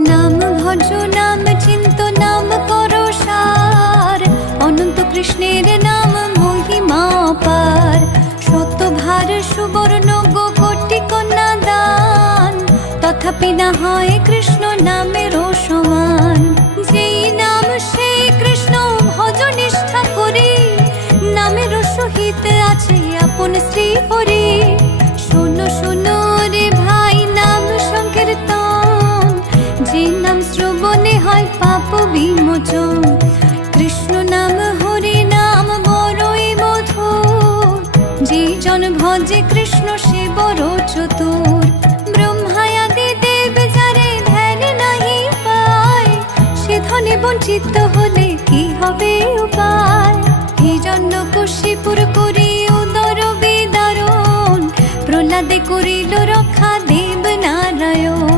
নাম ভজ নাম চিন্ত নাম করো সার, অনন্ত কৃষ্ণের নাম মহিমা পার। শতভার সুবর্ণ গো কোটি কন্যা দান, তথাপি না হয় কৃষ্ণ নামেরও সমান। যেই নাম সেই কৃষ্ণ ভজ নিষ্ঠা করি, নামের সহিত আছে আপন শ্রী হরি। শোনো শোনো রে ভাই নাম সংকীর্তন, যে নাম শ্রবণে হয় পাপ বিমোচন। কৃষ্ণ নাম হরি নাম বড়ই মধুর, যে জন ভজে কৃষ্ণ সে বড় চতুর। ব্রহ্মায়াদি দেব যারে ধ্যান নাহি পায়, সে ধনে বঞ্চিত হলে কি হবে উপায়। হিরণ্যকশিপুর করি উদর বিদারণ, প্রহ্লাদে করিল রক্ষা দেব নারায়ণ।